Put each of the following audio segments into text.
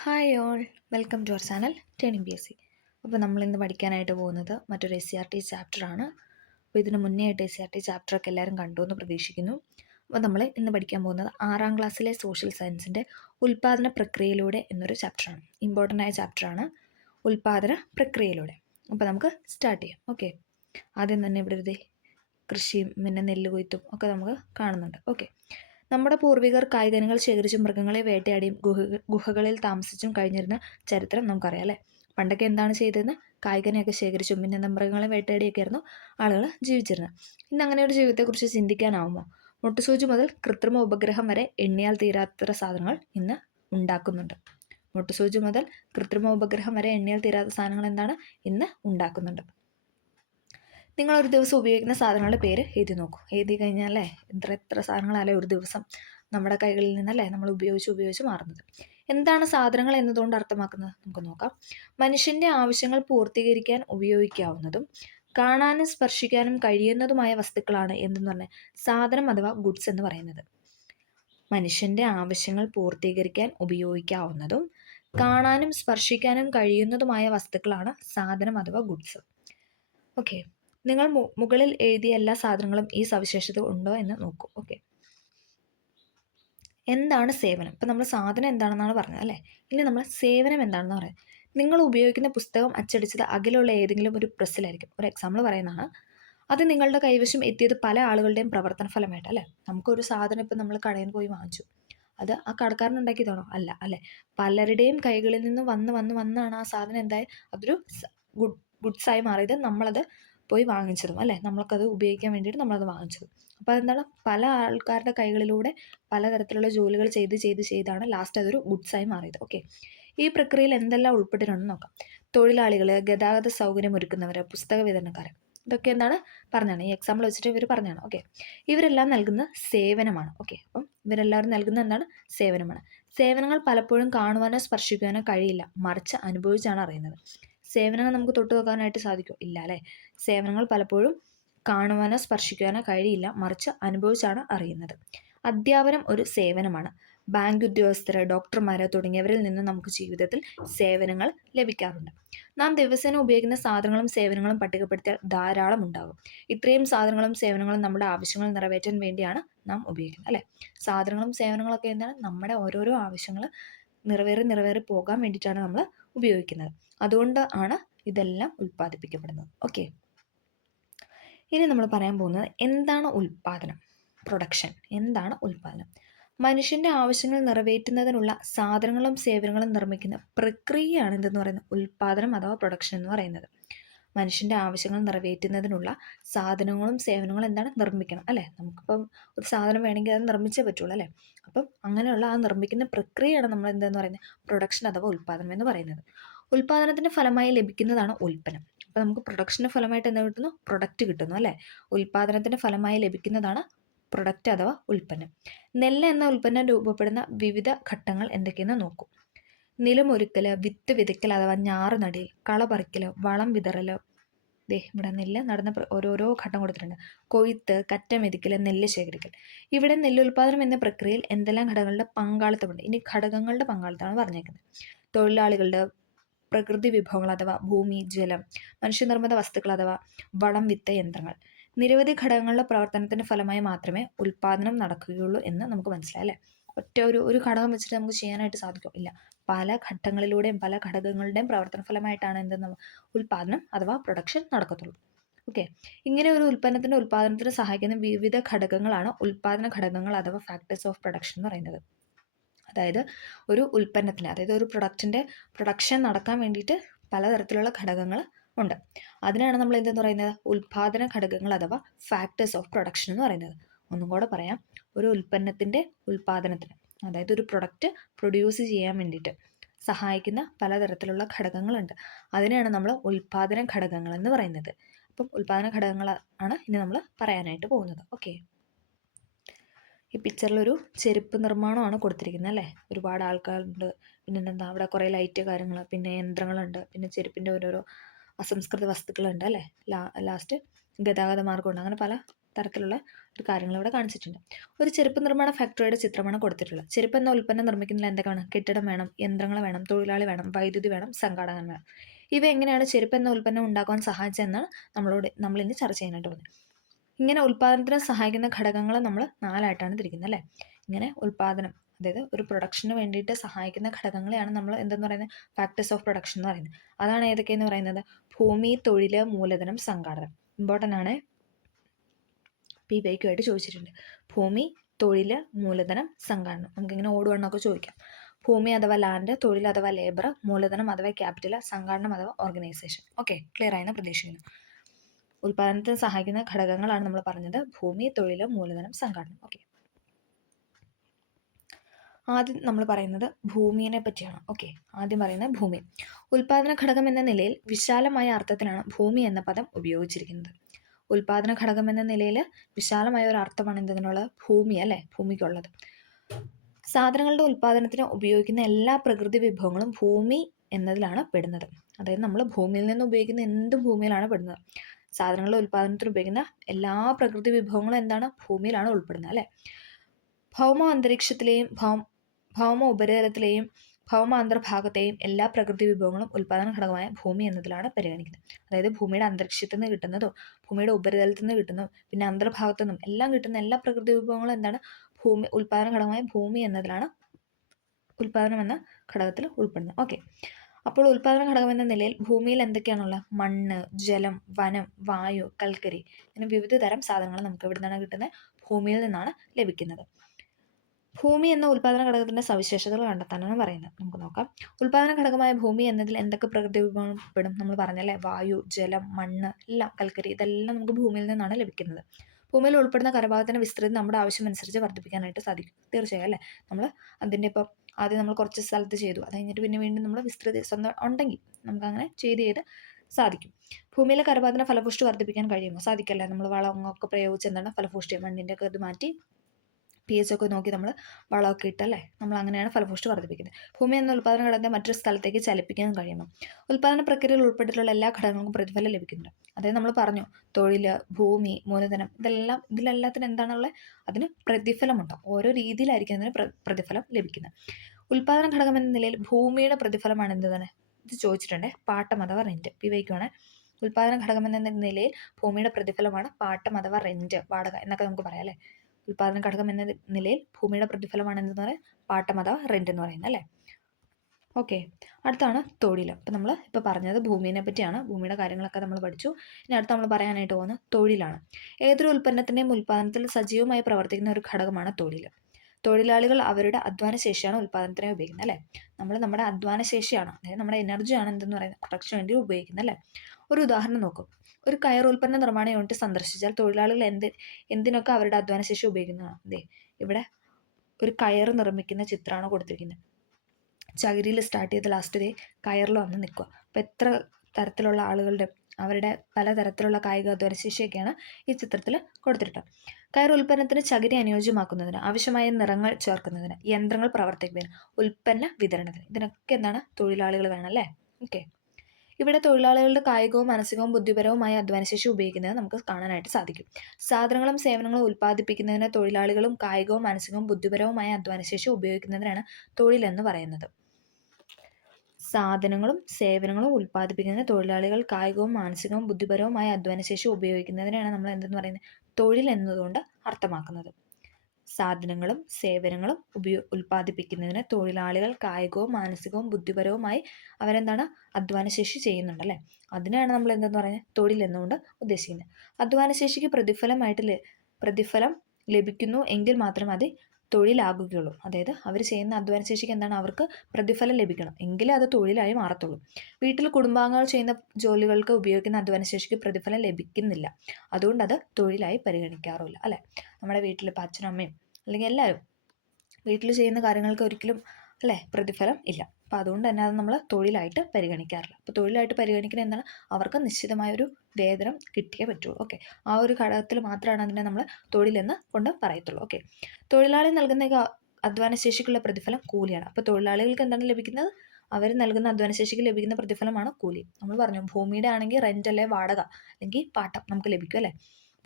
Hi all, welcome to our channel training PSC. അപ്പോൾ നമ്മൾ ഇന്ന് പഠിക്കാനായിട്ട് പോകുന്നത് മറ്റൊരു SCRT ചാപ്റ്ററാണ്. അപ്പോൾ ഇതിന് മുന്നേ ആയിട്ട് SCRT ചാപ്റ്ററൊക്കെ എല്ലാവരും കണ്ടു എന്ന് പ്രതീക്ഷിക്കുന്നു. അപ്പോൾ നമ്മൾ ഇന്ന് പഠിക്കാൻ പോകുന്നത് 6ാം ക്ലാസ്സിലെ സോഷ്യൽ സയൻസിൻ്റെ ഉൽപ്പാദന പ്രക്രിയയിലൂടെ എന്നൊരു ചാപ്റ്ററാണ്. ഇമ്പോർട്ടൻ്റ് ആയ ചാപ്റ്ററാണ് ഉൽപ്പാദന പ്രക്രിയയിലൂടെ. അപ്പോൾ നമുക്ക് സ്റ്റാർട്ട് ചെയ്യാം. ഓക്കെ, ആദ്യം തന്നെ ഇവിടെ ഒരു കൃഷിയും പിന്നെ നെല്ല് കൊയ്ത്തും ഒക്കെ നമുക്ക് കാണുന്നുണ്ട്. ഓക്കെ, നമ്മുടെ പൂർവികർ കായ്കനികൾ ശേഖരിച്ചും മൃഗങ്ങളെ വേട്ടയാടിയും ഗുഹകളിൽ താമസിച്ചും കഴിഞ്ഞിരുന്ന ചരിത്രം നമുക്കറിയാം അല്ലേ. പണ്ടൊക്കെ എന്താണ് ചെയ്തതെന്ന് കായ്കനിയൊക്കെ ശേഖരിച്ചും പിന്നെ മൃഗങ്ങളെ വേട്ടയാടിയൊക്കെ ആയിരുന്നു ആളുകൾ ജീവിച്ചിരുന്നത്. ഇന്ന് അങ്ങനെ ഒരു ജീവിതത്തെക്കുറിച്ച് ചിന്തിക്കാനാവുമോ? മുട്ടുസൂചി മുതൽ കൃത്രിമ ഉപഗ്രഹം വരെ എണ്ണിയാൽ തീരാത്ത സാധനങ്ങൾ ഇന്ന് ഉണ്ടാക്കുന്നുണ്ട്. മുട്ടുസൂചി മുതൽ കൃത്രിമ ഉപഗ്രഹം വരെ എണ്ണിയാൽ തീരാത്ത സാധനങ്ങൾ എന്താണ് ഇന്ന് ഉണ്ടാക്കുന്നുണ്ട്. നിങ്ങളൊരു ദിവസം ഉപയോഗിക്കുന്ന സാധനങ്ങളുടെ പേര് എഴുതി നോക്കൂ. എഴുതി കഴിഞ്ഞാലേ എത്ര സാധനങ്ങളല്ലേ ഒരു ദിവസം നമ്മുടെ കൈകളിൽ നിന്നല്ലേ നമ്മൾ ഉപയോഗിച്ച് മാറുന്നത്. എന്താണ് സാധനങ്ങൾ എന്നതുകൊണ്ട് അർത്ഥമാക്കുന്നത് നമുക്ക് നോക്കാം. മനുഷ്യൻ്റെ ആവശ്യങ്ങൾ പൂർത്തീകരിക്കാൻ ഉപയോഗിക്കാവുന്നതും കാണാനും സ്പർശിക്കാനും കഴിയുന്നതുമായ വസ്തുക്കളാണ് എന്തെന്ന് പറഞ്ഞാൽ സാധനം അഥവാ ഗുഡ്സ് എന്ന് പറയുന്നത്. മനുഷ്യൻ്റെ ആവശ്യങ്ങൾ പൂർത്തീകരിക്കാൻ ഉപയോഗിക്കാവുന്നതും കാണാനും സ്പർശിക്കാനും കഴിയുന്നതുമായ വസ്തുക്കളാണ് സാധനം അഥവാ ഗുഡ്സ്. ഓക്കെ, നിങ്ങൾ മുകളിൽ എഴുതിയ എല്ലാ സാധനങ്ങളും ഈ സവിശേഷത ഉണ്ടോ എന്ന് നോക്കൂ. ഓക്കെ, എന്താണ് സേവനം? ഇപ്പം നമ്മൾ സാധനം എന്താണെന്നാണ് പറഞ്ഞത് അല്ലേ. ഇനി നമ്മൾ സേവനം എന്താണെന്ന് പറയാം. നിങ്ങൾ ഉപയോഗിക്കുന്ന പുസ്തകം അച്ചടിച്ചത് അകലെയുള്ള ഏതെങ്കിലും ഒരു പ്രസ്സിലായിരിക്കും. ഒരു എക്സാമ്പിൾ പറയുന്നതാണ്. അത് നിങ്ങളുടെ കൈവശം എത്തിയത് പല ആളുകളുടെയും പ്രവർത്തന ഫലമായിട്ട് അല്ലേ. നമുക്കൊരു സാധനം ഇപ്പം നമ്മൾ കടയിൽ പോയി വാങ്ങിച്ചു, അത് ആ കടക്കാരൻ ഉണ്ടാക്കിയതാണോ? അല്ല അല്ലേ. പലരുടെയും കൈകളിൽ നിന്ന് വന്നാണ് ആ സാധനം എന്തായാലും അതൊരു ഗുഡ്സായി മാറിയത്. നമ്മളത് പോയി വാങ്ങിച്ചതും അല്ലേ, നമ്മൾക്കത് ഉപയോഗിക്കാൻ വേണ്ടിയിട്ട് നമ്മളത് വാങ്ങിച്ചതും. അപ്പോൾ അതെന്താണ്, പല ആൾക്കാരുടെ കൈകളിലൂടെ പലതരത്തിലുള്ള ജോലികൾ ചെയ്താണ് ലാസ്റ്റ് അതൊരു ഗുഡ്സായി മാറിയത്. ഓക്കെ, ഈ പ്രക്രിയയിൽ എന്തെല്ലാം ഉൾപ്പെട്ടിട്ടുണ്ടെന്ന് നോക്കാം. തൊഴിലാളികൾ, ഗതാഗത സൗകര്യം ഒരുക്കുന്നവർ, പുസ്തക വിതരണക്കാർ, ഇതൊക്കെ എന്താണ് പറഞ്ഞാണ്. ഈ എക്സാമ്പിൾ വെച്ചിട്ട് ഇവർ പറഞ്ഞാണ്. ഓക്കെ, ഇവരെല്ലാം നൽകുന്ന സേവനമാണ്. ഓക്കെ, അപ്പം ഇവരെല്ലാവരും നൽകുന്ന എന്താണ്? സേവനമാണ്. സേവനങ്ങൾ പലപ്പോഴും കാണുവാനോ സ്പർശിക്കുവാനോ കഴിയില്ല, മറിച്ച് അനുഭവിച്ചാണ് അറിയുന്നത്. സേവനങ്ങൾ നമുക്ക് തൊട്ടു നോക്കാനായിട്ട് സാധിക്കും? ഇല്ല അല്ലേ. സേവനങ്ങൾ പലപ്പോഴും കാണുവാനോ സ്പർശിക്കുവാനോ കഴിയില്ല, മറിച്ച് അനുഭവിച്ചാണ് അറിയുന്നത്. അധ്യാപനം ഒരു സേവനമാണ്. ബാങ്ക് ഉദ്യോഗസ്ഥർ, ഡോക്ടർമാർ തുടങ്ങിയവരിൽ നിന്ന് നമുക്ക് ജീവിതത്തിൽ സേവനങ്ങൾ ലഭിക്കാറുണ്ട്. നാം ദിവസേന ഉപയോഗിക്കുന്ന സാധനങ്ങളും സേവനങ്ങളും പട്ടികപ്പെടുത്തിയാൽ ധാരാളം ഉണ്ടാകും. ഇത്രയും സാധനങ്ങളും സേവനങ്ങളും നമ്മുടെ ആവശ്യങ്ങൾ നിറവേറ്റാൻ വേണ്ടിയാണ് നാം ഉപയോഗിക്കുന്നത് അല്ലേ. സാധനങ്ങളും സേവനങ്ങളൊക്കെ എന്താണ്, നമ്മുടെ ഓരോരോ ആവശ്യങ്ങൾ നിറവേറി പോകാൻ വേണ്ടിയിട്ടാണ് നമ്മൾ ഉപയോഗിക്കുന്നത്. അതുകൊണ്ട് ആണ് ഇതെല്ലാം ഉൽപ്പാദിപ്പിക്കപ്പെടുന്നത്. ഓക്കെ, ഇനി നമ്മൾ പറയാൻ പോകുന്നത് എന്താണ് ഉൽപ്പാദനം, പ്രൊഡക്ഷൻ. എന്താണ് ഉൽപ്പാദനം? മനുഷ്യൻ്റെ ആവശ്യങ്ങൾ നിറവേറ്റുന്നതിനുള്ള സാധനങ്ങളും സേവനങ്ങളും നിർമ്മിക്കുന്ന പ്രക്രിയയാണ് എന്തെന്ന് പറയുന്നത്? ഉൽപ്പാദനം അഥവാ പ്രൊഡക്ഷൻ എന്ന് പറയുന്നത്. മനുഷ്യൻ്റെ ആവശ്യങ്ങൾ നിറവേറ്റുന്നതിനുള്ള സാധനങ്ങളും സേവനങ്ങളും എന്താണ്? നിർമ്മിക്കണം അല്ലേ. നമുക്കിപ്പം ഒരു സാധനം വേണമെങ്കിൽ അത് നിർമ്മിച്ചേ പറ്റുള്ളൂ അല്ലേ. അപ്പം അങ്ങനെയുള്ള ആ നിർമ്മിക്കുന്ന പ്രക്രിയയാണ് നമ്മൾ എന്തെന്ന് പറയുന്നത്? പ്രൊഡക്ഷൻ അഥവാ ഉൽപ്പാദനം എന്ന് പറയുന്നത്. ഉൽപ്പാദനത്തിൻ്റെ ഫലമായി ലഭിക്കുന്നതാണ് ഉൽപ്പന്നം. അപ്പോൾ നമുക്ക് പ്രൊഡക്ഷൻ്റെ ഫലമായിട്ട് എന്താ കിട്ടുന്നു? പ്രൊഡക്റ്റ് കിട്ടുന്നു അല്ലേ. ഉൽപ്പാദനത്തിൻ്റെ ഫലമായി ലഭിക്കുന്നതാണ് പ്രൊഡക്റ്റ് അഥവാ ഉൽപ്പന്നം. നെല്ല് എന്ന ഉൽപ്പന്നം രൂപപ്പെടുന്ന വിവിധ ഘട്ടങ്ങൾ എന്തൊക്കെയെന്ന് നോക്കൂ. നിലമൊരുക്കൽ, വിത്ത് വിതയ്ക്കൽ അഥവാ ഞാറ് നടൽ, കള പറിക്കൽ, വളം വിതറൽ. ഇവിടെ നെല്ല് നടന്ന ഓരോരോ ഘട്ടം കൊടുത്തിട്ടുണ്ട്. കൊയ്ത്ത്, കറ്റ മെതിക്കൽ, നെല്ല് ശേഖരിക്കൽ. ഇവിടെ നെല്ലുൽപാദനം എന്ന പ്രക്രിയയിൽ എന്തെല്ലാം ഘടകങ്ങളുടെ പങ്കാളിത്തമുണ്ട്? ഇനി ഘടകങ്ങളുടെ പങ്കാളിത്തമാണ് പറഞ്ഞേക്കുന്നത്. തൊഴിലാളികളുടെ, പ്രകൃതി വിഭവങ്ങൾ അഥവാ ഭൂമി, ജലം, മനുഷ്യനിർമ്മിത വസ്തുക്കൾ അഥവാ വളം, വിത്ത്, യന്ത്രങ്ങൾ. നിരവധി ഘടകങ്ങളുടെ പ്രവർത്തനത്തിൻ്റെ ഫലമായി മാത്രമേ ഉൽപ്പാദനം നടക്കുകയുള്ളൂ എന്ന് നമുക്ക് മനസ്സിലായി അല്ലേ. ഒറ്റ ഒരു ഘടകം വെച്ചിട്ട് നമുക്ക് ചെയ്യാനായിട്ട് സാധിക്കും? ഇല്ല. പല ഘട്ടങ്ങളിലൂടെയും പല ഘടകങ്ങളുടെയും പ്രവർത്തന ഫലമായിട്ടാണ് എന്തെന്ന് ഉൽപ്പാദനം അഥവാ പ്രൊഡക്ഷൻ നടക്കത്തുള്ളൂ. ഓക്കെ, ഇങ്ങനെ ഒരു ഉൽപ്പാദനത്തിന് സഹായിക്കുന്ന വിവിധ ഘടകങ്ങളാണ് ഉൽപ്പാദന ഘടകങ്ങൾ അഥവാ ഫാക്ടേഴ്സ് ഓഫ് പ്രൊഡക്ഷൻ എന്ന് പറയുന്നത്. അതായത് ഒരു ഉൽപ്പന്നത്തിന്, അതായത് ഒരു പ്രൊഡക്റ്റിൻ്റെ പ്രൊഡക്ഷൻ നടക്കാൻ വേണ്ടിയിട്ട് പലതരത്തിലുള്ള ഘടകങ്ങൾ ഉണ്ട്. അതിനാണ് നമ്മൾ എന്തെന്ന് പറയുന്നത്? ഉൽപ്പാദന ഘടകങ്ങൾ അഥവാ ഫാക്ടേഴ്സ് ഓഫ് പ്രൊഡക്ഷൻ എന്ന് പറയുന്നത്. ഒന്നും കൂടെ പറയാം. ഒരു ഉൽപ്പന്നത്തിൻ്റെ ഉൽപ്പാദനത്തിന്, അതായത് ഒരു പ്രൊഡക്റ്റ് പ്രൊഡ്യൂസ് ചെയ്യാൻ വേണ്ടിയിട്ട് സഹായിക്കുന്ന പലതരത്തിലുള്ള ഘടകങ്ങളുണ്ട്. അതിനെയാണ് നമ്മൾ ഉൽപ്പാദന ഘടകങ്ങൾ എന്ന് പറയുന്നത്. അപ്പം ഉൽപ്പാദന ഘടകങ്ങൾ ആണ് ഇനി നമ്മൾ പറയാനായിട്ട് പോകുന്നത്. ഓക്കെ, ഈ പിക്ചറിലൊരു ചെരുപ്പ് നിർമ്മാണമാണ് കൊടുത്തിരിക്കുന്നത് അല്ലേ. ഒരുപാട് ആൾക്കാരുണ്ട്, പിന്നെ എന്താ അവിടെ കുറേ ലൈറ്റ് കാര്യങ്ങൾ, പിന്നെ യന്ത്രങ്ങളുണ്ട്, പിന്നെ ചെരുപ്പിൻ്റെ ഓരോരോ അസംസ്കൃത വസ്തുക്കളുണ്ട് അല്ലേ. ലാസ്റ്റ് ഗതാഗത മാർഗമുണ്ട്. അങ്ങനെ പല തരത്തിലുള്ള ഒരു കാര്യങ്ങൾ ഇവിടെ കാണിച്ചിട്ടുണ്ട്. ഒരു ചെരുപ്പ് നിർമ്മാണ ഫാക്ടറിയുടെ ചിത്രമാണ് കൊടുത്തിട്ടുള്ളത്. ചെരുപ്പ് എന്ന ഉൽപ്പന്നം നിർമ്മിക്കുന്നതിൽ എന്തൊക്കെ വേണം? കെട്ടിടം വേണം, യന്ത്രങ്ങൾ വേണം, തൊഴിലാളി വേണം, വൈദ്യുതി വേണം, സംഘാടകൻ വേണം. ഇവ എങ്ങനെയാണ് ചെരുപ്പ് എന്ന ഉൽപ്പന്നം ഉണ്ടാക്കാൻ സഹായിച്ചതെന്നാണ് നമ്മളിന്ന് ചർച്ച ചെയ്യാനായിട്ട് പോകുന്നത്. ഇങ്ങനെ ഉൽപ്പാദനത്തിന് സഹായിക്കുന്ന ഘടകങ്ങൾ നമ്മൾ 4ആയിട്ടാണ് തിരിക്കുന്നത് അല്ലേ. ഇങ്ങനെ ഉൽപ്പാദനം, അതായത് ഒരു പ്രൊഡക്ഷന് വേണ്ടിയിട്ട് സഹായിക്കുന്ന ഘടകങ്ങളെയാണ് നമ്മൾ എന്തെന്ന് പറയുന്നത്? ഫാക്ടേഴ്സ് ഓഫ് പ്രൊഡക്ഷൻ എന്ന് പറയുന്നത്. അതാണ് ഏതൊക്കെയെന്ന് പറയുന്നത്? ഭൂമി, തൊഴിൽ, മൂലധനം, സംഘാടനം. ഇമ്പോർട്ടൻ്റ് ആണ്, PYQ ആയിട്ട് ചോദിച്ചിട്ടുണ്ട്. ഭൂമി, തൊഴിൽ, മൂലധനം, സംഘാടനം. നമുക്കിങ്ങനെ ഓടുവണ്ണമൊക്കെ ചോദിക്കാം. ഭൂമി അഥവാ ലാൻഡ്, തൊഴിൽ അഥവാ ലേബർ, മൂലധനം അഥവാ ക്യാപിറ്റൽ, സംഘാടനം അഥവാ ഓർഗനൈസേഷൻ. ഓക്കെ, ക്ലിയർ ആയെന്ന് പ്രതീക്ഷിക്കുന്നു. ഉൽപ്പാദനത്തിന് സഹായിക്കുന്ന ഘടകങ്ങളാണ് നമ്മൾ പറഞ്ഞത്. ഭൂമി, തൊഴിൽ, മൂലധനം, സംഘാടനം. ഓക്കെ, ആദ്യം നമ്മൾ പറയുന്നത് ഭൂമിയെ പറ്റിയാണ്. ഓക്കെ, ആദ്യം പറയുന്നത് ഭൂമി. ഉൽപ്പാദന ഘടകം എന്ന നിലയിൽ വിശാലമായ അർത്ഥത്തിലാണ് ഭൂമി എന്ന പദം ഉപയോഗിച്ചിരിക്കുന്നത്. ഉൽപ്പാദന ഘടകം എന്ന നിലയിൽ വിശാലമായ ഒരു അർത്ഥമാണ് എന്തിനുള്ളത്? ഭൂമി അല്ലേ, ഭൂമിക്കുള്ളത്. സാധനങ്ങളുടെ ഉൽപ്പാദനത്തിന് ഉപയോഗിക്കുന്ന എല്ലാ പ്രകൃതി വിഭവങ്ങളും ഭൂമി എന്നതിലാണ് പെടുന്നത്. അതായത് നമ്മൾ ഭൂമിയിൽ നിന്ന് ഉപയോഗിക്കുന്ന എന്തും ഭൂമിയിലാണ് പെടുന്നത്. സാധനങ്ങളുടെ ഉൽപ്പാദനത്തിന് ഉപയോഗിക്കുന്ന എല്ലാ പ്രകൃതി വിഭവങ്ങളും എന്താണ്? ഭൂമിയിലാണ് ഉൾപ്പെടുന്നത് അല്ലേ. ഭൗമ അന്തരീക്ഷത്തിലെയും ഭൗമ ഉപരിതലത്തിലെയും ഭൗമ അന്തർഭാഗത്തെയും എല്ലാ പ്രകൃതി വിഭവങ്ങളും ഉൽപ്പാദന ഘടകമായ ഭൂമി എന്നതിലാണ് പരിഗണിക്കുന്നത്. അതായത് ഭൂമിയുടെ അന്തരീക്ഷത്തിൽ നിന്ന് കിട്ടുന്നതോ ഭൂമിയുടെ ഉപരിതലത്തിൽ നിന്ന് കിട്ടുന്നതോ പിന്നെ അന്തർഭാഗത്തു നിന്നും എല്ലാം കിട്ടുന്ന എല്ലാ പ്രകൃതി വിഭവങ്ങളും എന്താണ്? ഉൽപ്പാദന ഘടകമായ ഭൂമി എന്നതിലാണ് ഉൽപ്പാദനം എന്ന ഘടകത്തിൽ ഉൾപ്പെടുന്നത്. ഓക്കെ, അപ്പോൾ ഉൽപ്പാദന ഘടകം എന്ന നിലയിൽ ഭൂമിയിൽ എന്തൊക്കെയാണുള്ളത്? മണ്ണ്, ജലം, വനം, വായു, കൽക്കരി, ഇങ്ങനെ വിവിധ തരം സാധനങ്ങൾ നമുക്ക് എവിടെ നിന്നാണ് കിട്ടുന്നത്? ഭൂമിയിൽ നിന്നാണ് ലഭിക്കുന്നത്. ഭൂമി എന്ന ഉൽപ്പാദന ഘടകത്തിന്റെ സവിശേഷതകൾ കണ്ടെത്താനാണ് പറയുന്നത്. നമുക്ക് നോക്കാം. ഉൽപ്പാദന ഘടകമായ ഭൂമി എന്നതിൽ എന്തൊക്കെ പ്രകൃതി വിഭവങ്ങൾ പെടും? നമ്മൾ പറഞ്ഞല്ലേ, വായു, ജലം, മണ്ണ്, എല്ലാം, കൽക്കരി, ഇതെല്ലാം നമുക്ക് ഭൂമിയിൽ നിന്നാണ് ലഭിക്കുന്നത്. ഭൂമിയിൽ ഉൾപ്പെടുന്ന കരഭാഗത്തിന്റെ വിസ്തൃതി നമ്മുടെ ആവശ്യമനുസരിച്ച് വർദ്ധിപ്പിക്കാനായിട്ട് സാധിക്കും. തീർച്ചയായും അല്ലേ. നമ്മൾ അതിൻ്റെ ഇപ്പം ആദ്യം നമ്മൾ കുറച്ച് സ്ഥലത്ത് ചെയ്തു, അത് കഴിഞ്ഞിട്ട് പിന്നെ വീണ്ടും നമ്മൾ വിസ്തൃതി സ്വന്തം ഉണ്ടെങ്കിൽ നമുക്കങ്ങനെ ചെയ്ത് സാധിക്കും. ഭൂമിയിലെ കരഭാഗത്തിന് ഫലപുഷ്ടി വർദ്ധിപ്പിക്കാൻ കഴിയുമോ? സാധിക്കല്ലേ. നമ്മൾ വളമൊക്കെ പ്രയോഗിച്ച് എന്താണ് ഫലപുഷ്ടി, മണ്ണിൻ്റെ ഒക്കെ ഇത് മാറ്റി pH ഒക്കെ നോക്കി നമ്മൾ വളമൊക്കെ ഇട്ടല്ലേ, നമ്മൾ അങ്ങനെയാണ് ഫലപുഷ്ടി വർദ്ധിപ്പിക്കുന്നത്. ഭൂമി എന്ന ഉൽപ്പാദന ഘടകത്തെ മറ്റൊരു സ്ഥലത്തേക്ക് ചലിപ്പിക്കാൻ കഴിയുമോ? ഉൽപ്പാദന പ്രക്രിയയിൽ ഉൾപ്പെട്ടിട്ടുള്ള എല്ലാ ഘടകങ്ങൾക്കും പ്രതിഫലം ലഭിക്കുന്നുണ്ട്. അതായത് നമ്മൾ പറഞ്ഞു, തൊഴിൽ, ഭൂമി, മൂലധനം, ഇതിലെല്ലാത്തിനും എന്താണുള്ളത്? അതിന് പ്രതിഫലമുണ്ടാവും. ഓരോ രീതിയിലായിരിക്കും അതിന് പ്രതിഫലം ലഭിക്കുന്നത്. ഉൽപ്പാദന ഘടകം എന്ന നിലയിൽ ഭൂമിയുടെ പ്രതിഫലമാണ് എന്ത് തന്നെ? ഇത് ചോദിച്ചിട്ടുണ്ട്. പാട്ടം അഥവാ റെന്റ്. PYQ. ഉൽപ്പാദന ഘടകം എന്ന നിലയിൽ ഭൂമിയുടെ പ്രതിഫലമാണ് പാട്ടം അഥവാ റെന്റ്, വാടക എന്നൊക്കെ നമുക്ക് പറയാം അല്ലേ. ഉൽപ്പാദന ഘടകം എന്ന നിലയിൽ ഭൂമിയുടെ പ്രതിഫലമാണ് എന്തെന്ന് പറയുന്നത്? പാട്ടം അഥവാ റെന്റ് എന്ന് പറയുന്നത് അല്ലേ. ഓക്കെ, അടുത്താണ് തൊഴിൽ. അപ്പം നമ്മൾ ഇപ്പോൾ പറഞ്ഞത് ഭൂമിയെ പറ്റിയാണ്. ഭൂമിയുടെ കാര്യങ്ങളൊക്കെ നമ്മൾ പഠിച്ചു. ഇനി അടുത്ത് നമ്മൾ പറയാനായിട്ട് പോകുന്നത് തൊഴിലാണ്. ഏതൊരു ഉൽപ്പന്നത്തിൻ്റെയും ഉൽപ്പാദനത്തിൽ സജീവമായി പ്രവർത്തിക്കുന്ന ഒരു ഘടകമാണ് തൊഴിൽ. തൊഴിലാളികൾ അവരുടെ അധ്വാന ശേഷിയാണ് ഉൽപ്പാദനത്തിനായി ഉപയോഗിക്കുന്നത് അല്ലേ. നമ്മൾ നമ്മുടെ അധ്വാന ശേഷിയാണ്, അതായത് നമ്മുടെ എനർജിയാണ് എന്തെന്ന് പറയുന്നത്? പ്രൊഡക്ഷന് വേണ്ടി ഉപയോഗിക്കുന്നത് അല്ലേ. ഒരു ഉദാഹരണം നോക്കും. ഒരു കയർ ഉൽപ്പന്ന നിർമ്മാണ യൂണിറ്റ് സന്ദർശിച്ചാൽ തൊഴിലാളികൾ എന്തിനൊക്കെ അവരുടെ അധ്വാന ശേഷി ഉപയോഗിക്കുന്നതാണ്. അതെ, ഇവിടെ ഒരു കയർ നിർമ്മിക്കുന്ന ചിത്രമാണ് കൊടുത്തിരിക്കുന്നത്. ചകിരിയിൽ സ്റ്റാർട്ട് ചെയ്ത് ലാസ്റ്റ് കയറിൽ വന്ന് നിൽക്കുക. അപ്പോൾ എത്ര തരത്തിലുള്ള ആളുകളുടെ അവരുടെ പലതരത്തിലുള്ള കായിക അധ്വാനശേഷിയൊക്കെയാണ് ഈ ചിത്രത്തിൽ കൊടുത്തിട്ടുള്ളത്. കയർ ഉൽപ്പന്നത്തിന് ചകിരി അനുയോജ്യമാക്കുന്നതിന്, ആവശ്യമായ നിറങ്ങൾ ചേർക്കുന്നതിന്, യന്ത്രങ്ങൾ പ്രവർത്തിക്കുന്നതിന്, ഉൽപ്പന്ന വിതരണത്തിന്, ഇതിനൊക്കെ എന്താണ്? തൊഴിലാളികൾ വേണം അല്ലേ. ഓക്കെ, ഇവിടെ തൊഴിലാളികളുടെ കായികവും മാനസികവും ബുദ്ധിപരവുമായ അധ്വാനശേഷി ഉപയോഗിക്കുന്നത് നമുക്ക് കാണാനായിട്ട് സാധിക്കും. സാധനങ്ങളും സേവനങ്ങളും ഉൽപ്പാദിപ്പിക്കുന്നതിന് തൊഴിലാളികളും കായികവും മാനസികവും ബുദ്ധിപരവുമായ അധ്വാനശേഷി ഉപയോഗിക്കുന്നതിനാണ് തൊഴിലെന്ന് പറയുന്നത്. സാധനങ്ങളും സേവനങ്ങളും ഉൽപ്പാദിപ്പിക്കുന്നതിന് തൊഴിലാളികൾ കായികവും മാനസികവും ബുദ്ധിപരവുമായ അധ്വാനശേഷി ഉപയോഗിക്കുന്നതിനാണ് നമ്മൾ എന്തെന്ന് പറയുന്നത്? തൊഴിൽ എന്നതുകൊണ്ട് അർത്ഥമാക്കുന്നത്. സാധനങ്ങളും സേവനങ്ങളും ഉൽപ്പാദിപ്പിക്കുന്നതിന് തൊഴിലാളികൾ കായികവും മാനസികവും ബുദ്ധിപരവുമായി അവരെന്താണ്? അധ്വാനശേഷി ചെയ്യുന്നുണ്ടല്ലേ. അതിനാണ് നമ്മൾ എന്തെന്ന് പറയുന്നത്? തൊഴിൽ എന്നുകൊണ്ട് ഉദ്ദേശിക്കുന്നത്. അധ്വാനശേഷിക്ക് പ്രതിഫലം ലഭിക്കുന്നു എങ്കിൽ മാത്രമേ അത് തൊഴിലാകുകയുള്ളൂ. അതായത് അവർ ചെയ്യുന്ന അധ്വാനശേഷിക്ക് എന്താണ്? അവർക്ക് പ്രതിഫലം ലഭിക്കണം, എങ്കിലേ അത് തൊഴിലായി മാറത്തുള്ളൂ. വീട്ടിൽ കുടുംബാംഗങ്ങൾ ചെയ്യുന്ന ജോലികൾക്ക് ഉപയോഗിക്കുന്ന അധ്വാനശേഷിക്ക് പ്രതിഫലം ലഭിക്കുന്നില്ല, അതുകൊണ്ട് അത് തൊഴിലായി പരിഗണിക്കാറില്ല അല്ലേ. നമ്മുടെ വീട്ടിൽ ഇപ്പം അച്ഛനും അമ്മയും അല്ലെങ്കിൽ എല്ലാവരും വീട്ടിൽ ചെയ്യുന്ന കാര്യങ്ങൾക്ക് ഒരിക്കലും അല്ലേ പ്രതിഫലം ഇല്ല. അപ്പോൾ അതുകൊണ്ട് തന്നെ അത് നമ്മൾ തൊഴിലായിട്ട് പരിഗണിക്കാറില്ല. അപ്പോൾ തൊഴിലായിട്ട് പരിഗണിക്കുന്നത് എന്താണ്? അവർക്ക് നിശ്ചിതമായൊരു വേതനം കിട്ടിയേ പറ്റുള്ളൂ. ഓക്കെ, ആ ഒരു ഘടകത്തിൽ മാത്രമാണ് അതിനെ നമ്മൾ തൊഴിലെന്ന് കൊണ്ട് പറയത്തുള്ളൂ. ഓക്കെ, തൊഴിലാളി നൽകുന്ന അധ്വാനശേഷിക്കുള്ള പ്രതിഫലം കൂലിയാണ്. അപ്പോൾ തൊഴിലാളികൾക്ക് എന്താണ് ലഭിക്കുന്നത്? അവർ നൽകുന്ന അധ്വാനശേഷിക്ക് ലഭിക്കുന്ന പ്രതിഫലമാണ് കൂലി. നമ്മൾ പറഞ്ഞു ഭൂമിയുടെ ആണെങ്കിൽ റെൻ്റ് അല്ലെ വാടക അല്ലെങ്കിൽ പാട്ടം നമുക്ക് ലഭിക്കും അല്ലേ,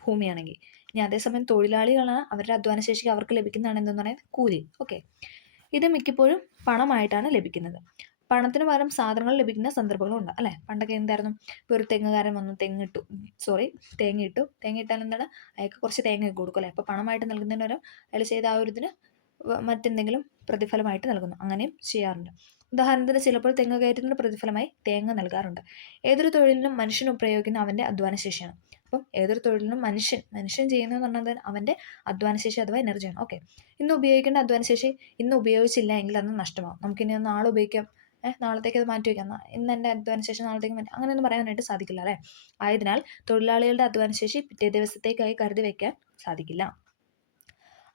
ഭൂമിയാണെങ്കിൽ. ഇനി അതേസമയം തൊഴിലാളികളാണ് അവരുടെ അധ്വാനശേഷിക്ക് അവർക്ക് ലഭിക്കുന്നതാണ് എന്തെന്ന് പറയുന്നത് കൂലി. ഓക്കെ, ഇത് മിക്കപ്പോഴും പണമായിട്ടാണ് ലഭിക്കുന്നത്. പണത്തിന് പകരം സാധനങ്ങൾ ലഭിക്കുന്ന സന്ദർഭങ്ങളും ഉണ്ട് അല്ലേ. പണ്ടൊക്കെ എന്തായിരുന്നു, ഇപ്പോൾ ഒരു തെങ്ങുകാരൻ വന്നു തേങ്ങ ഇട്ടാൽ എന്താണ്, അയാൾക്ക് കുറച്ച് തേങ്ങ കൊടുക്കും അല്ലേ. അപ്പോൾ പണമായിട്ട് നൽകുന്നതിന് പകരം അയാൾ ചെയ്ത ആ ഒരു ഇതിന് മറ്റെന്തെങ്കിലും പ്രതിഫലമായിട്ട് നൽകുന്നു, അങ്ങനെയും ചെയ്യാറുണ്ട്. ഉദാഹരണത്തിന് ചിലപ്പോൾ തെങ്ങ് കയറ്റത്തിന് പ്രതിഫലമായി തേങ്ങ നൽകാറുണ്ട്. ഏതൊരു തൊഴിലിനും മനുഷ്യൻ ഉപയോഗിക്കുന്ന അവൻ്റെ അധ്വാനശേഷിയാണ്. അപ്പം ഏതൊരു തൊഴിലിനും മനുഷ്യൻ ചെയ്യുന്നതെന്ന് പറഞ്ഞാൽ അവൻ്റെ അധ്വാനശേഷി അഥവാ എനർജിയാണ്. ഓക്കെ, ഇന്ന് ഉപയോഗിക്കേണ്ട അധ്വാനശേഷി ഇന്ന് ഉപയോഗിച്ചില്ല എങ്കിൽ അത് നഷ്ടമാകും. നമുക്കിനി നാളെ ഉപയോഗിക്കാം, നാളത്തേക്ക് അത് മാറ്റി വയ്ക്കാം, ഇന്ന് എൻ്റെ അധ്വാനശേഷി നാളത്തേക്ക് മാറ്റി, അങ്ങനെയൊന്നും പറയാനായിട്ട് സാധിക്കില്ല അല്ലേ. ആയതിനാൽ തൊഴിലാളികളുടെ അധ്വാനശേഷി പിറ്റേ ദിവസത്തേക്കായി കരുതി വയ്ക്കാൻ സാധിക്കില്ല.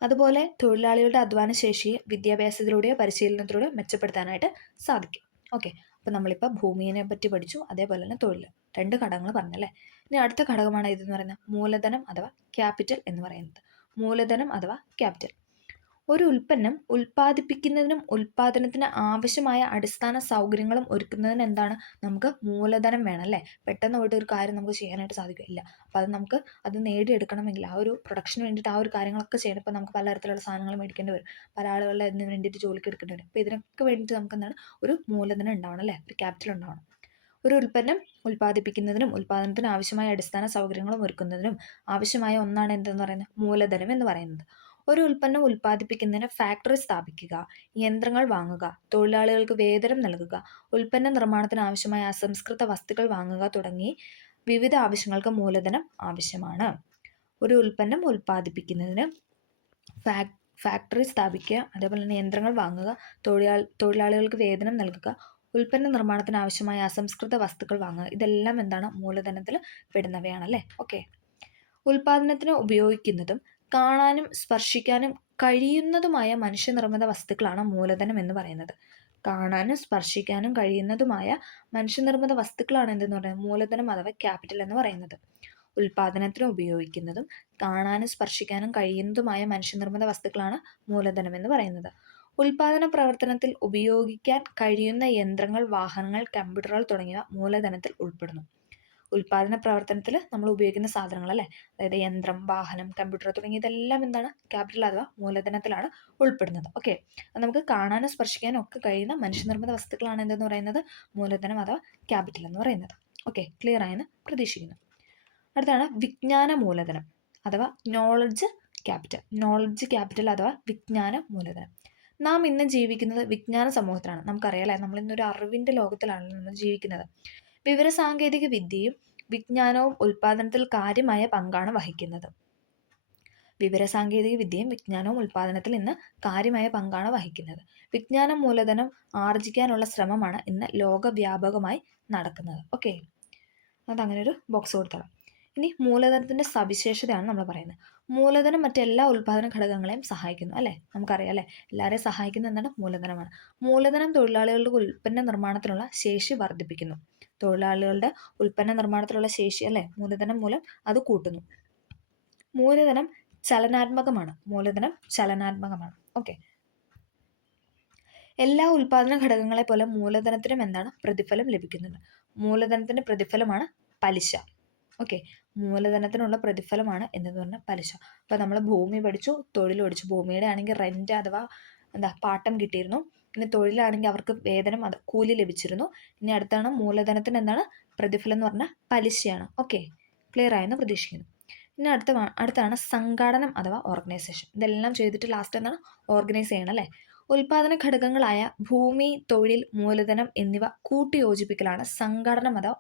അതുപോലെ തൊഴിലാളികളുടെ അധ്വാനശേഷിയെ വിദ്യാഭ്യാസത്തിലൂടെയോ പരിശീലനത്തിലൂടെയോ മെച്ചപ്പെടുത്താനായിട്ട് സാധിക്കും. ഓക്കെ, അപ്പോൾ നമ്മളിപ്പോൾ ഭൂമിയെ പറ്റി പഠിച്ചു, അതേപോലെ തന്നെ തൊഴിൽ, 2 ഘടകങ്ങൾ പറഞ്ഞല്ലേ. ഇനി അടുത്ത ഘടകമാണ് ഇതെന്ന് പറയുന്നത് മൂലധനം അഥവാ ക്യാപിറ്റൽ എന്ന് പറയുന്നത്. മൂലധനം അഥവാ ക്യാപിറ്റൽ ഒരു ഉൽപ്പന്നം ഉൽപ്പാദിപ്പിക്കുന്നതിനും ഉൽപ്പാദനത്തിന് ആവശ്യമായ അടിസ്ഥാന സൗകര്യങ്ങളും ഒരുക്കുന്നതിന് എന്താണ്, നമുക്ക് മൂലധനം വേണം അല്ലേ. പെട്ടെന്ന് പോയിട്ട് ഒരു കാര്യം നമുക്ക് ചെയ്യാനായിട്ട് സാധിക്കില്ല. അപ്പോൾ അത് നമുക്ക് അത് നേടിയെടുക്കണമെങ്കിൽ ആ ഒരു പ്രൊഡക്ഷന് വേണ്ടിയിട്ട് ആ ഒരു കാര്യങ്ങളൊക്കെ ചെയ്യണം. ഇപ്പോൾ നമുക്ക് പലതരത്തിലുള്ള സാധനങ്ങൾ മേടിക്കേണ്ടി വരും, പല ആളുകളുടെ അതിന് വേണ്ടിയിട്ട് ജോലിക്ക് എടുക്കേണ്ടി വരും. അപ്പോൾ ഇതിനൊക്കെ വേണ്ടിയിട്ട് നമുക്ക് എന്താണ്, ഒരു മൂലധനം ഉണ്ടാവണം അല്ലേ, ഒരു ക്യാപിറ്റൽ ഉണ്ടാവണം. ഒരു ഉൽപ്പന്നം ഉൽപ്പാദിപ്പിക്കുന്നതിനും ഉൽപ്പാദനത്തിന് ആവശ്യമായ അടിസ്ഥാന സൗകര്യങ്ങളും ഒരുക്കുന്നതിനും ആവശ്യമായ ഒന്നാണ് എന്തെന്ന് പറയുന്നത് മൂലധനം എന്ന് പറയുന്നത്. ഒരു ഉൽപ്പന്നം ഉൽപ്പാദിപ്പിക്കുന്നതിന് ഫാക്ടറി സ്ഥാപിക്കുക, യന്ത്രങ്ങൾ വാങ്ങുക, തൊഴിലാളികൾക്ക് വേതനം നൽകുക, ഉൽപ്പന്ന നിർമ്മാണത്തിന് ആവശ്യമായ അസംസ്കൃത വസ്തുക്കൾ വാങ്ങുക തുടങ്ങി വിവിധ ആവശ്യങ്ങൾക്ക് മൂലധനം ആവശ്യമാണ്. ഒരു ഉൽപ്പന്നം ഉൽപ്പാദിപ്പിക്കുന്നതിന് ഫാക്ടറി സ്ഥാപിക്കുക, അതേപോലെ തന്നെ യന്ത്രങ്ങൾ വാങ്ങുക, തൊഴിലാളികൾക്ക് വേതനം നൽകുക, ഉൽപ്പന്ന നിർമ്മാണത്തിന് ആവശ്യമായ അസംസ്കൃത വസ്തുക്കൾ വാങ്ങുക, ഇതെല്ലാം എന്താണ്, മൂലധനത്തിൽ പെടുന്നവയാണല്ലേ. ഓക്കെ, ഉൽപ്പാദനത്തിന് ഉപയോഗിക്കുന്നതും കാണാനും സ്പർശിക്കാനും കഴിയുന്നതുമായ മനുഷ്യനിർമ്മിത വസ്തുക്കളാണ് മൂലധനം എന്ന് പറയുന്നത്. കാണാനും സ്പർശിക്കാനും കഴിയുന്നതുമായ മനുഷ്യനിർമ്മിത വസ്തുക്കളാണ് എന്തെന്ന് പറയുന്നത് മൂലധനം അഥവാ ക്യാപിറ്റൽ എന്ന് പറയുന്നത്. ഉൽപ്പാദനത്തിന് ഉപയോഗിക്കുന്നതും കാണാനും സ്പർശിക്കാനും കഴിയുന്നതുമായ മനുഷ്യനിർമ്മിത വസ്തുക്കളാണ് മൂലധനം എന്ന് പറയുന്നത്. ഉൽപ്പാദന പ്രവർത്തനത്തിൽ ഉപയോഗിക്കാൻ കഴിയുന്ന യന്ത്രങ്ങൾ, വാഹനങ്ങൾ, കമ്പ്യൂട്ടറുകൾ തുടങ്ങിയവ മൂലധനത്തിൽ ഉൾപ്പെടുന്നു. ഉൽപ്പാദന പ്രവർത്തനത്തിൽ നമ്മൾ ഉപയോഗിക്കുന്ന സാധനങ്ങൾ അല്ലേ, അതായത് യന്ത്രം, വാഹനം, കമ്പ്യൂട്ടർ തുടങ്ങിയതെല്ലാം എന്താണ്, ക്യാപിറ്റൽ അഥവാ മൂലധനത്തിലാണ് ഉൾപ്പെടുന്നത്. ഓക്കെ, നമുക്ക് കാണാനും സ്പർശിക്കാനും ഒക്കെ കഴിയുന്ന മനുഷ്യനിർമ്മിത വസ്തുക്കളാണ് എന്തെന്ന് പറയുന്നത് മൂലധനം അഥവാ ക്യാപിറ്റൽ എന്ന് പറയുന്നത്. ഓക്കെ, ക്ലിയർ ആയെന്ന് പ്രതീക്ഷിക്കുന്നു. അടുത്താണ് വിജ്ഞാന മൂലധനം അഥവാ നോളജ് ക്യാപിറ്റൽ അഥവാ വിജ്ഞാന മൂലധനം. നാം ഇന്ന് ജീവിക്കുന്നത് വിജ്ഞാന സമൂഹത്തിലാണ്. നമുക്കറിയാലേ, നമ്മൾ ഇന്നൊരു അറിവിൻ്റെ ലോകത്തിലാണ് നമ്മൾ ജീവിക്കുന്നത്. വിവരസാങ്കേതിക വിദ്യയും വിജ്ഞാനവും ഉൽപ്പാദനത്തിൽ കാര്യമായ പങ്കാണ് വഹിക്കുന്നത്. വിവരസാങ്കേതിക വിദ്യയും വിജ്ഞാനവും ഉൽപ്പാദനത്തിൽ ഇന്ന് കാര്യമായ പങ്കാണ് വഹിക്കുന്നത്. വിജ്ഞാന മൂലധനം ആർജിക്കാനുള്ള ശ്രമമാണ് ഇന്ന് ലോകവ്യാപകമായി നടക്കുന്നത്. ഓക്കെ, അതങ്ങനെ ഒരു ബോക്സ് കൊടുത്തണം. ഇനി മൂലധനത്തിൻ്റെ സവിശേഷതയാണ് നമ്മൾ പറയുന്നത്. മൂലധനം മറ്റെല്ലാ ഉൽപ്പാദന ഘടകങ്ങളെയും സഹായിക്കുന്നു അല്ലേ. നമുക്കറിയാം അല്ലേ, എല്ലാവരെയും സഹായിക്കുന്ന എന്താണ്, മൂലധനമാണ്. മൂലധനം തൊഴിലാളികളുടെ ഉൽപ്പന്ന നിർമ്മാണത്തിനുള്ള ശേഷി വർദ്ധിപ്പിക്കുന്നു. തൊഴിലാളികളുടെ ഉൽപ്പന്ന നിർമ്മാണത്തിലുള്ള ശേഷി അല്ലേ മൂലധനം മൂലം അത് കൂട്ടുന്നു. മൂലധനം ചലനാത്മകമാണ്. ഓക്കെ, എല്ലാ ഉൽപ്പാദന ഘടകങ്ങളെ പോലെ മൂലധനത്തിനും എന്താണ്, പ്രതിഫലം ലഭിക്കുന്നുണ്ട്. മൂലധനത്തിൻ്റെ പ്രതിഫലമാണ് പലിശ. ഓക്കെ, മൂലധനത്തിനുള്ള പ്രതിഫലമാണ് എന്തെന്ന് പറഞ്ഞാൽ പലിശ. അപ്പോൾ നമ്മൾ ഭൂമി പഠിച്ചു, തൊഴിൽ പഠിച്ചു. ഭൂമിയുടെ ആണെങ്കിൽ റെൻ്റ് അഥവാ പാട്ടം കിട്ടിയിരുന്നു. ഇനി തൊഴിലാണെങ്കിൽ അവർക്ക് വേതനം, അത് കൂലി ലഭിച്ചിരുന്നു. ഇനി അടുത്താണ് മൂലധനത്തിന് എന്താണ് പ്രതിഫലം എന്ന് പറഞ്ഞാൽ പലിശയാണ്. ഓക്കെ, ക്ലിയർ ആയെന്ന് പ്രതീക്ഷിക്കുന്നു. ഇനി അടുത്താണ് സംഘാടനം അഥവാ ഓർഗനൈസേഷൻ. ഇതെല്ലാം ചെയ്തിട്ട് ലാസ്റ്റ് എന്താണ്, ഓർഗനൈസ് ചെയ്യണം അല്ലേ. ഉൽപ്പാദന ഘടകങ്ങളായ ഭൂമി, തൊഴിൽ, മൂലധനം എന്നിവ കൂട്ടിയോജിപ്പിക്കലാണ് സംഘാടനം അഥവാ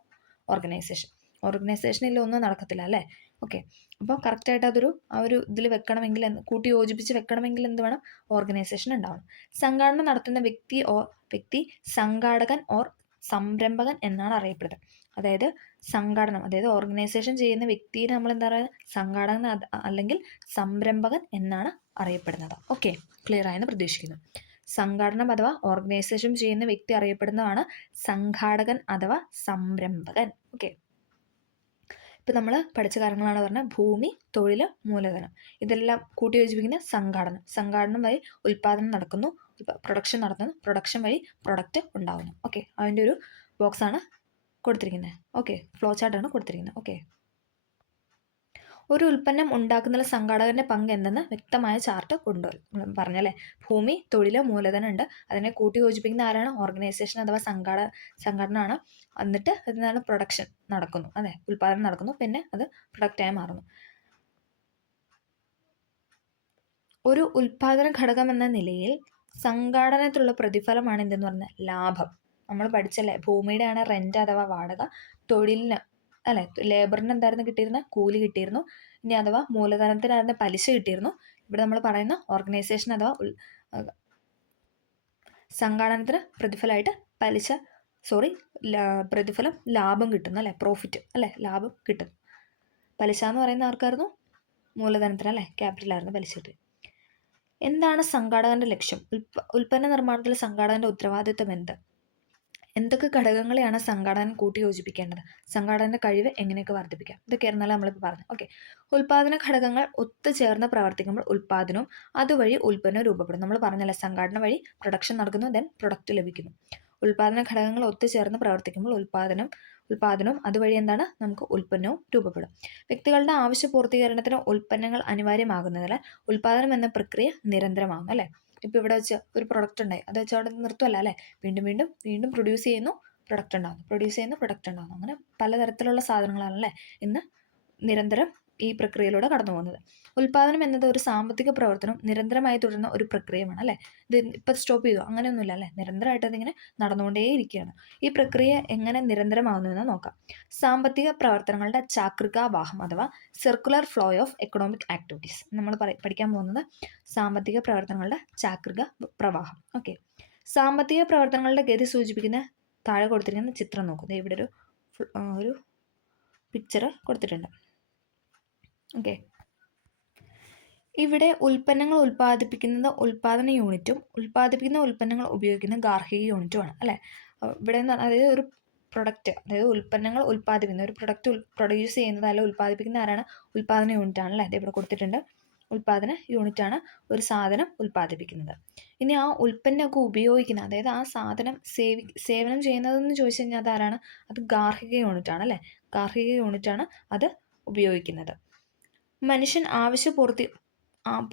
ഓർഗനൈസേഷൻ. ഓർഗനൈസേഷനിൽ ഒന്നും നടക്കത്തില്ല അല്ലേ. ഓക്കെ, അപ്പോൾ കറക്റ്റായിട്ട് അതൊരു ആ ഒരു ഇതിൽ വെക്കണമെങ്കിൽ, കൂട്ടി യോജിപ്പിച്ച് വെക്കണമെങ്കിൽ എന്ത് വേണം, ഓർഗനൈസേഷൻ ഉണ്ടാവണം. സംഘാടനം നടത്തുന്ന വ്യക്തി സംഘാടകൻ ഓർ സംരംഭകൻ എന്നാണ് അറിയപ്പെടുന്നത്. അതായത് സംഘാടനം, അതായത് ഓർഗനൈസേഷൻ ചെയ്യുന്ന വ്യക്തിയെ നമ്മൾ എന്താ പറയുക, സംഘാടകൻ അല്ലെങ്കിൽ സംരംഭകൻ എന്നാണ് അറിയപ്പെടുന്നത്. ഓക്കെ, ക്ലിയർ ആയെന്ന് പ്രതീക്ഷിക്കുന്നു. സംഘാടനം അഥവാ ഓർഗനൈസേഷൻ ചെയ്യുന്ന വ്യക്തി അറിയപ്പെടുന്നതാണ് സംഘാടകൻ അഥവാ സംരംഭകൻ. ഓക്കെ, ഇപ്പം നമ്മൾ പഠിച്ച കാര്യങ്ങളാണ് പറഞ്ഞാൽ ഭൂമി, തൊഴിൽ, മൂലധനം, ഇതെല്ലാം കൂട്ടി യോജിപ്പിക്കുന്ന സംഘാടനം വഴി ഉൽപ്പാദനം നടക്കുന്നു, പ്രൊഡക്ഷൻ നടത്തുന്നു, പ്രൊഡക്ഷൻ വഴി പ്രൊഡക്റ്റ് ഉണ്ടാകുന്നു. ഓക്കെ, അതിൻ്റെ ഒരു ബോക്സാണ് കൊടുത്തിരിക്കുന്നത്. ഓക്കെ, ഫ്ലോ ചാർട്ടാണ് കൊടുത്തിരിക്കുന്നത്. ഓക്കെ, ഒരു ഉൽപ്പന്നം ഉണ്ടാക്കുന്നതിൽ സംഘാടകന്റെ പങ്ക് എന്തെന്ന് വ്യക്തമായ ചാർട്ട് കൊണ്ടുവരും. പറഞ്ഞല്ലേ, ഭൂമി, തൊഴിൽ, മൂലധനം ഉണ്ട്. അതിനെ കൂട്ടി യോജിപ്പിക്കുന്ന ആരാണ്? ഓർഗനൈസേഷൻ അഥവാ സംഘടന ആണ്. എന്നിട്ട് എന്താണ്? പ്രൊഡക്ഷൻ നടക്കുന്നു, അതെ, ഉൽപ്പാദനം നടക്കുന്നു, പിന്നെ അത് പ്രൊഡക്റ്റായി മാറുന്നു. ഒരു ഉൽപാദന ഘടകം എന്ന നിലയിൽ സംഘാടനത്തിലുള്ള പ്രതിഫലമാണ് എന്തെന്ന് പറഞ്ഞാൽ ലാഭം. നമ്മൾ പഠിച്ചല്ലേ, ഭൂമിയുടെ ആണ് റെന്റ് അഥവാ വാടക, തൊഴിലിന് അല്ലെ ലേബറിന് എന്തായിരുന്നു കിട്ടിയിരുന്നത്? കൂലി കിട്ടിയിരുന്നു. ഇനി അഥവാ മൂലധനത്തിനായിരുന്നു പലിശ കിട്ടിയിരുന്നു. ഇവിടെ നമ്മൾ പറയുന്ന ഓർഗനൈസേഷൻ അഥവാ സംഘാടനത്തിന് പ്രതിഫലമായിട്ട് പ്രതിഫലം ലാഭം കിട്ടുന്നു, അല്ലെ, പ്രോഫിറ്റ്, അല്ലെ, ലാഭം കിട്ടുന്നു. പലിശ എന്ന് പറയുന്ന ആർക്കായിരുന്നു? മൂലധനത്തിന്, അല്ലെ, ക്യാപിറ്റലായിരുന്നു പലിശ കിട്ടി. എന്താണ് സംഘാടകന്റെ ലക്ഷ്യം? ഉൽപ്പന്ന നിർമ്മാണത്തിൽ സംഘാടകന്റെ ഉത്തരവാദിത്വം എന്തൊക്കെ ഘടകങ്ങളെയാണ് സംഘാടകൻ കൂട്ടി യോജിപ്പിക്കേണ്ടത്? സംഘാടകന്റെ കഴിവ് എങ്ങനെയൊക്കെ വർദ്ധിപ്പിക്കാം? ഇതൊക്കെയായിരുന്നല്ലോ നമ്മളിപ്പോൾ പറഞ്ഞു. ഓക്കെ, ഉൽപ്പാദന ഘടകങ്ങൾ ഒത്തുചേർന്ന് പ്രവർത്തിക്കുമ്പോൾ ഉൽപ്പാദനവും അതുവഴി ഉൽപ്പന്നവും രൂപപ്പെടും. നമ്മൾ പറഞ്ഞല്ലോ, സംഘാടന വഴി പ്രൊഡക്ഷൻ നടക്കുന്നു, ദെൻ പ്രൊഡക്റ്റ് ലഭിക്കുന്നു. ഉൽപ്പാദന ഘടകങ്ങൾ ഒത്തുചേർന്ന് പ്രവർത്തിക്കുമ്പോൾ ഉൽപ്പാദനവും അതുവഴി എന്താണ്? നമുക്ക് ഉൽപ്പന്നവും രൂപപ്പെടും. വ്യക്തികളുടെ ആവശ്യ പൂർത്തീകരണത്തിന് ഉൽപ്പന്നങ്ങൾ അനിവാര്യമാകുന്നതിനാൽ ഉൽപ്പാദനം എന്ന പ്രക്രിയ നിരന്തരമാകുന്നു, അല്ലേ? ഇപ്പോൾ ഇവിടെ വെച്ച് ഒരു പ്രൊഡക്റ്റ് ഉണ്ടായി, അത് വെച്ച് അവിടെ നിർത്തുമല്ല, അല്ലേ? വീണ്ടും പ്രൊഡ്യൂസ് ചെയ്യുന്നു, പ്രൊഡക്റ്റ് ഉണ്ടാകുന്നു. അങ്ങനെ പലതരത്തിലുള്ള സാധനങ്ങളാണല്ലേ ഇന്ന് നിരന്തരം ഈ പ്രക്രിയയിലൂടെ കടന്നു പോകുന്നത്. ഉൽപ്പാദനം എന്നത് ഒരു സാമ്പത്തിക പ്രവർത്തനം നിരന്തരമായി തുടരുന്ന ഒരു പ്രക്രിയയാണ്, അല്ലേ? ഇത് ഇപ്പം സ്റ്റോപ്പ് ചെയ്തു അങ്ങനെയൊന്നുമില്ല, അല്ലേ? നിരന്തരമായിട്ട് അതിങ്ങനെ നടന്നുകൊണ്ടേയിരിക്കുകയാണ്. ഈ പ്രക്രിയ എങ്ങനെ നിരന്തരമാകുന്നുവെന്ന് നോക്കാം. സാമ്പത്തിക പ്രവർത്തനങ്ങളുടെ ചാക്രികാവാഹം അഥവാ circular flow of economic activities. നമ്മൾ പഠിക്കാൻ പോകുന്നത് സാമ്പത്തിക പ്രവർത്തനങ്ങളുടെ ചാക്രിക പ്രവാഹം. ഓക്കെ, സാമ്പത്തിക പ്രവർത്തനങ്ങളുടെ ഗതി സൂചിപ്പിക്കുന്ന താഴെ കൊടുത്തിരിക്കുന്ന ചിത്രം നോക്കുക. ഇവിടെ ഒരു പിക്ചർ കൊടുത്തിട്ടുണ്ട്. ഓക്കെ, ഇവിടെ ഉൽപ്പന്നങ്ങൾ ഉൽപ്പാദിപ്പിക്കുന്നത് ഉൽപ്പാദന യൂണിറ്റും ഉൽപ്പാദിപ്പിക്കുന്ന ഉൽപ്പന്നങ്ങൾ ഉപയോഗിക്കുന്ന ഗാർഹിക യൂണിറ്റുമാണ്, അല്ലേ? ഇവിടെ അതായത് ഒരു പ്രൊഡക്റ്റ്, അതായത് ഉൽപ്പന്നങ്ങൾ ഉൽപ്പാദിപ്പിക്കുന്ന ഒരു പ്രൊഡക്റ്റ് പ്രൊഡ്യൂസ് ചെയ്യുന്നത് അല്ല ഉൽപ്പാദിപ്പിക്കുന്ന ആരാണ്? ഉൽപ്പാദന യൂണിറ്റ് ആണല്ലേ. അത് ഇവിടെ കൊടുത്തിട്ടുണ്ട്. ഉൽപ്പാദന യൂണിറ്റാണ് ഒരു സാധനം ഉൽപ്പാദിപ്പിക്കുന്നത്. ഇനി ആ ഉൽപ്പന്നമൊക്കെ ഉപയോഗിക്കുന്ന, അതായത് ആ സാധനം സേവനം ചെയ്യുന്നതെന്ന് ചോദിച്ചു കഴിഞ്ഞാൽ അതാരാണ്? അത് ഗാർഹിക യൂണിറ്റാണ്, അല്ലേ? ഗാർഹിക യൂണിറ്റാണ് അത് ഉപയോഗിക്കുന്നത്. മനുഷ്യൻ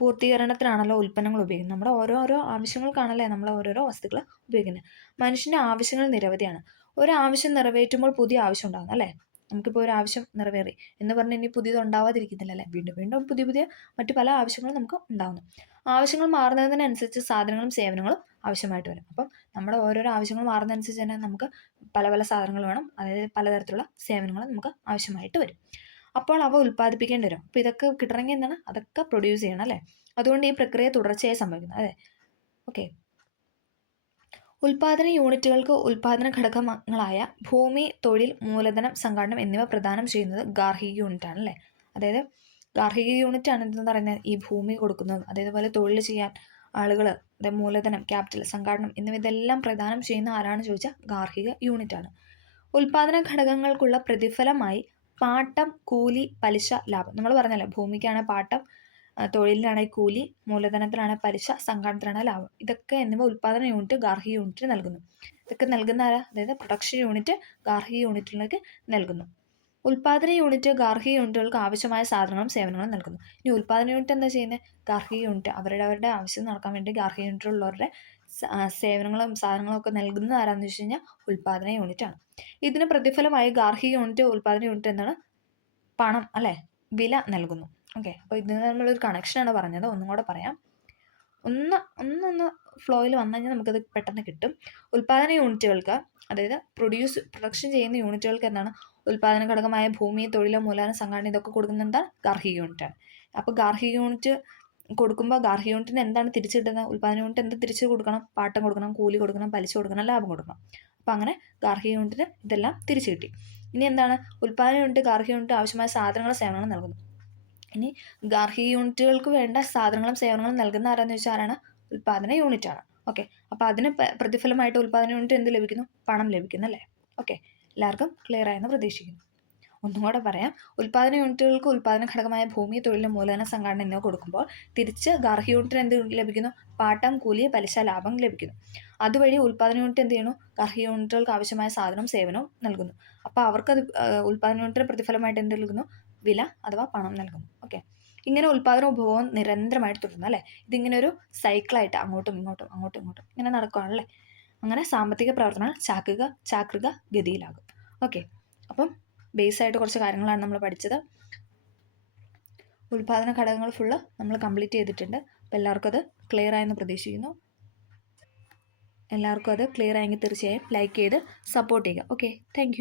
പൂർത്തീകരണത്തിനാണല്ലോ ഉൽപ്പന്നങ്ങൾ ഉപയോഗിക്കുന്നത്. നമ്മുടെ ഓരോരോ ആവശ്യങ്ങൾക്കാണല്ലേ നമ്മൾ ഓരോരോ വസ്തുക്കൾ ഉപയോഗിക്കുന്നത്. മനുഷ്യൻ്റെ ആവശ്യങ്ങൾ നിരവധിയാണ്. ഒരാവശ്യം നിറവേറ്റുമ്പോൾ പുതിയ ആവശ്യം ഉണ്ടാകും, അല്ലേ? നമുക്കിപ്പോൾ ഒരു ആവശ്യം നിറവേറി എന്ന് പറഞ്ഞാൽ ഇനി പുതിയത് ഉണ്ടാവാതിരിക്കുന്നില്ല, അല്ലേ? വീണ്ടും പുതിയ മറ്റു പല ആവശ്യങ്ങളും നമുക്ക് ഉണ്ടാകുന്നു. ആവശ്യങ്ങൾ മാറുന്നതിനനുസരിച്ച് സാധനങ്ങളും സേവനങ്ങളും ആവശ്യമായിട്ട് വരും. അപ്പം നമ്മുടെ ഓരോരോ ആവശ്യങ്ങൾ മാറുന്നതനുസരിച്ച് തന്നെ നമുക്ക് പല സാധനങ്ങൾ വേണം, അതായത് പലതരത്തിലുള്ള സേവനങ്ങൾ നമുക്ക് ആവശ്യമായിട്ട് വരും. അപ്പോൾ അവ ഉൽപ്പാദിപ്പിക്കേണ്ടി വരും. അപ്പോൾ ഇതൊക്കെ കിട്ടണമെങ്കിൽ എന്താണ്? അതൊക്കെ പ്രൊഡ്യൂസ് ചെയ്യണം, അല്ലേ? അതുകൊണ്ട് ഈ പ്രക്രിയ തുടർച്ചയായി സംഭവിക്കുന്നു, അതെ. ഓക്കെ, ഉൽപ്പാദന യൂണിറ്റുകൾക്ക് ഉൽപ്പാദന ഘടകങ്ങളായ ഭൂമി, തൊഴിൽ, മൂലധനം, സംഘാടനം എന്നിവ പ്രദാനം ചെയ്യുന്നത് ഗാർഹിക യൂണിറ്റാണ്, അല്ലേ? അതായത് ഗാർഹിക യൂണിറ്റ് ആണ് എന്തെന്ന് പറയുന്നത് ഈ ഭൂമി കൊടുക്കുന്നത്, അതേപോലെ തൊഴിൽ ചെയ്യാൻ ആളുകൾ, അതായത് മൂലധനം, ക്യാപിറ്റൽ, സംഘാടനം എന്നിവ ഇതെല്ലാം പ്രദാനം ചെയ്യുന്ന ആരാണെന്ന് ചോദിച്ചാൽ ഗാർഹിക യൂണിറ്റാണ്. ഉൽപ്പാദന ഘടകങ്ങൾക്കുള്ള പ്രതിഫലമായി പാട്ടം, കൂലി, പലിശ, ലാഭം. നമ്മൾ പറഞ്ഞല്ലോ, ഭൂമിക്കാണ് പാട്ടം, തൊഴിലിനാണ് കൂലി, മൂലധനത്തിനാണ് പലിശ, സംഘാടനത്തിനാണ് ലാഭം. ഇതൊക്കെ എന്നിവ ഉൽപ്പാദന യൂണിറ്റ് ഗാർഹിക യൂണിറ്റിന് നൽകുന്നു. ഇതൊക്കെ നൽകുന്ന ആരാ? അതായത് പ്രൊഡക്ഷൻ യൂണിറ്റ് ഗാർഹിക യൂണിറ്റിലേക്ക് നൽകുന്നു. ഉൽപ്പാദന യൂണിറ്റ് ഗാർഹിക യൂണിറ്റുകൾക്ക് ആവശ്യമായ സാധനങ്ങളും സേവനങ്ങളും നൽകുന്നു. ഇനി ഉൽപ്പാദന യൂണിറ്റ് എന്താ ചെയ്യുന്നത്? ഗാർഹിക യൂണിറ്റ് അവരുടെ ആവശ്യം നടക്കാൻ വേണ്ടി ഗാർഹിക യൂണിറ്റിലുള്ളവരുടെ സേവനങ്ങളും സാധനങ്ങളും ഒക്കെ നൽകുന്നത് ആരാന്ന് വെച്ച് കഴിഞ്ഞാൽ ഉൽപ്പാദന യൂണിറ്റാണ്. ഇതിന് പ്രതിഫലമായി ഗാർഹിക യൂണിറ്റ് ഉൽപ്പാദന യൂണിറ്റ് എന്താണ്? പണം, അല്ലേ, വില നൽകുന്നു. ഓക്കെ, അപ്പോൾ ഇതിന് നമ്മളൊരു കണക്ഷനാണ് പറഞ്ഞത്. ഒന്നും കൂടെ പറയാം. ഒന്ന് ഫ്ലോയിൽ വന്നു കഴിഞ്ഞാൽ നമുക്കത് പെട്ടെന്ന് കിട്ടും. ഉൽപ്പാദന യൂണിറ്റുകൾക്ക്, അതായത് പ്രൊഡക്ഷൻ ചെയ്യുന്ന യൂണിറ്റുകൾക്ക് എന്താണ്? ഉൽപ്പാദന ഘടകമായ ഭൂമി, തൊഴിൽ, മൂലധനം, സംഘാടനം ഇതൊക്കെ കൊടുക്കുന്നുണ്ട് ഗാർഹിക യൂണിറ്റാണ്. അപ്പോൾ ഗാർഹിക യൂണിറ്റ് കൊടുക്കുമ്പോൾ ഗാർഹിക യൂണിറ്റിന് എന്താണ് തിരിച്ചു കിട്ടുന്നത്? ഉൽപ്പാദന യൂണിറ്റ് എന്ത് തിരിച്ചു കൊടുക്കണം? പാട്ടം കൊടുക്കണം, കൂലി കൊടുക്കണം, പലിശ കൊടുക്കണം, ലാഭം കൊടുക്കണം. അപ്പോൾ അങ്ങനെ ഗാർഹിക യൂണിറ്റിന് ഇതെല്ലാം തിരിച്ചു കിട്ടി. ഇനി എന്താണ്? ഉൽപ്പാദന യൂണിറ്റ് ഗാർഹിക യൂണിറ്റ് ആവശ്യമായ സാധനങ്ങളും സേവനങ്ങളും നൽകുന്നു. ഇനി ഗാർഹിക യൂണിറ്റുകൾക്ക് വേണ്ട സാധനങ്ങളും സേവനങ്ങളും നൽകുന്ന ആരാന്ന് വെച്ചാൽ ആരാണ്? ഉൽപ്പാദന യൂണിറ്റാണ്. ഓക്കെ, അപ്പോൾ അതിന് പ്രതിഫലമായിട്ട് ഉൽപ്പാദന യൂണിറ്റ് എന്ത് ലഭിക്കുന്നു? പണം ലഭിക്കുന്നു, അല്ലേ? ഓക്കെ, എല്ലാവർക്കും ക്ലിയർ ആയെന്ന് പ്രതീക്ഷിക്കുന്നു. ഒന്നും കൂടെ പറയാം. ഉൽപ്പാദന യൂണിറ്റുകൾക്ക് ഉൽപ്പാദന ഘടകമായ ഭൂമി, തൊഴിൽ, മൂലധന, സംഘാടനം എന്നിവ കൊടുക്കുമ്പോൾ തിരിച്ച് ഗാർഹിക യൂണിറ്റിന് എന്ത് ലഭിക്കുന്നു? പാട്ടം, കൂലി, പലിശ, ലാഭം ലഭിക്കുന്നു. അതുവഴി ഉൽപ്പാദന യൂണിറ്റ് എന്ത് ചെയ്യുന്നു? ഗാർഹിക യൂണിറ്റുകൾക്ക് ആവശ്യമായ സാധനവും സേവനവും നൽകുന്നു. അപ്പോൾ അവർക്കത് ഉൽപ്പാദന യൂണിറ്റിന് പ്രതിഫലമായിട്ട് എന്ത് നൽകുന്നു? വില അഥവാ പണം നൽകുന്നു. ഓക്കെ, ഇങ്ങനെ ഉൽപ്പാദന ഉപഭോഗം നിരന്തരമായിട്ട് തുടരുന്നു അല്ലേ. ഇതിങ്ങനെ ഒരു സൈക്കിളായിട്ട് അങ്ങോട്ടും ഇങ്ങോട്ടും അങ്ങോട്ടും ഇങ്ങോട്ടും ഇങ്ങനെ നടക്കുകയാണല്ലേ. അങ്ങനെ സാമ്പത്തിക പ്രവർത്തനങ്ങൾ ചാക്രിക ഗതിയിലാകും. ഓക്കെ, അപ്പം ബേസായിട്ട് കുറച്ച് കാര്യങ്ങളാണ് നമ്മൾ പഠിച്ചത്. ഉൽപ്പാദന ഘടകങ്ങൾ ഫുള്ള് നമ്മൾ കംപ്ലീറ്റ് ചെയ്തിട്ടുണ്ട്. അപ്പോൾ എല്ലാവർക്കും അത് ക്ലിയർ ആയെന്ന് പ്രതീക്ഷിക്കുന്നു. എല്ലാവർക്കും അത് ക്ലിയർ ആയെങ്കിൽ തീർച്ചയായും ലൈക്ക് ചെയ്ത് സപ്പോർട്ട് ചെയ്യുക. Okay, thank